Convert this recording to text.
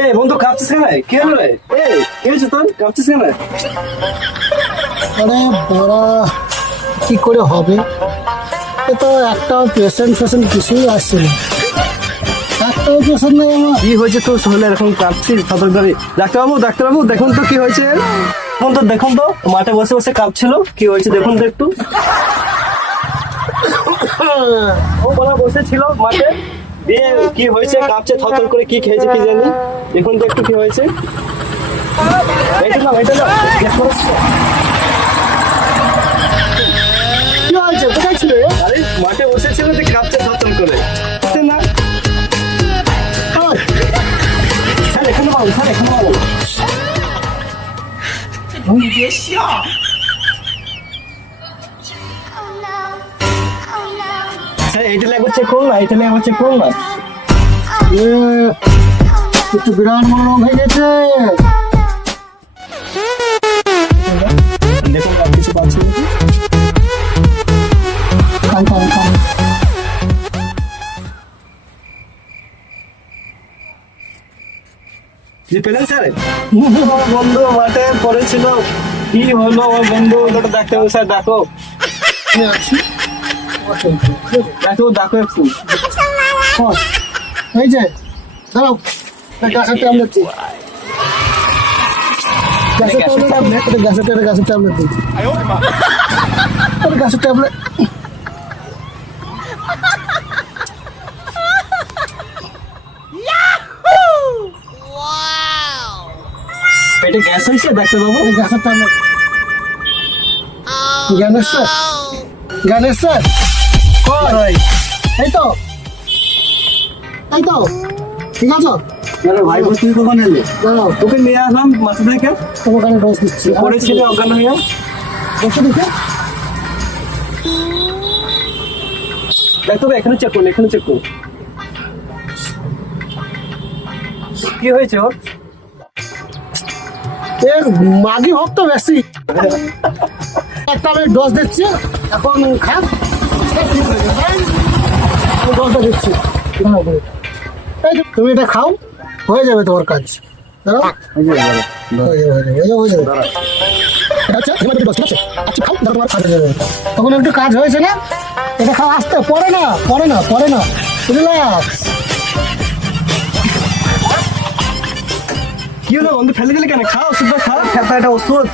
এ বন্ধু কাঁপছিস কেন? কি হলো? রে এ কি হয়েছে তোর? কাঁপছিস কেন? আরে বড়া কি করে হবে? এ তো একটা পেশেন্ট ফেশেন্ট কিছুই আসছে না একটাও পেশেন্ট নেই আমার। কি হয়েছে তোর শরীরে? এরকম কাঁপছিস? করে ডাক্তারবাবু ডাক্তারবাবু দেখুন তো কি হয়েছে। এর? দেখুন তো দেখুন তো মাঠে বসে বসে কাঁপছিল। কি হয়েছে দেখুন তো একটু। ও বলা বসেছিল মাঠে। দিয়ে কি হয়েছে, কাঁপছে থরথর করে কি খেয়েছে কি জানি। দেখুন তো একটু কি হয়েছে। এটা না এটা নাও। 你别笑。 স্যার এইটা লাগবে চেক করুন না এইটা লাগবে চেক করুন না এ, একটু বিরাট মনোরম হয়ে গেছে জি পেলেন স্যার। বন্ধু মাঠে পড়েছিল। কি হলো আমার বন্ধু? ওটা ডাক্তার স্যার দেখো। দেখো দেখো একটু। হ্যাঁ, এই যে দাঁড়াও। গ্যাসের ট্যাবলেট দিই। গ্যাসের ট্যাবলেট গ্যাসের ট্যাবলেট গ্যাসের ট্যাবলেট দিই। এটা ট্যাবলেট। পেটে গ্যাস হয়েছে ডাক্তারবাবু এটা গ্যাসের tablet Gyanesh sir Gyanesh sir কই? এই তো। এই তো। ঠিক আছে? আরে ভাই তুই কখন এলি? তোকে নিয়ে আসলাম মাথা থেকে। তোমাকে ডোজ দিচ্ছি। অজ্ঞান হয়ে? বসে এখানে চেক করুন এখানে চেক করুন। কি হয়েছে ওর? এর মাগি ভক্ত বেশি। একটা আমি ডোজ দিচ্ছি এখন খান। ডোজটা দিচ্ছি। এই তুমি এটা খাও হয়ে যাবে তোমার কাজ। আচ্ছা তখন একটু কাজ হয়েছে না? এটা খাও আসতে পরে না পরে না পরে না। রিল্যাক্স কি হলো বন্ধু? ফেলে দিলে কেন? খাও ওষুধটা খাও। খেতে একটা ওষুধ।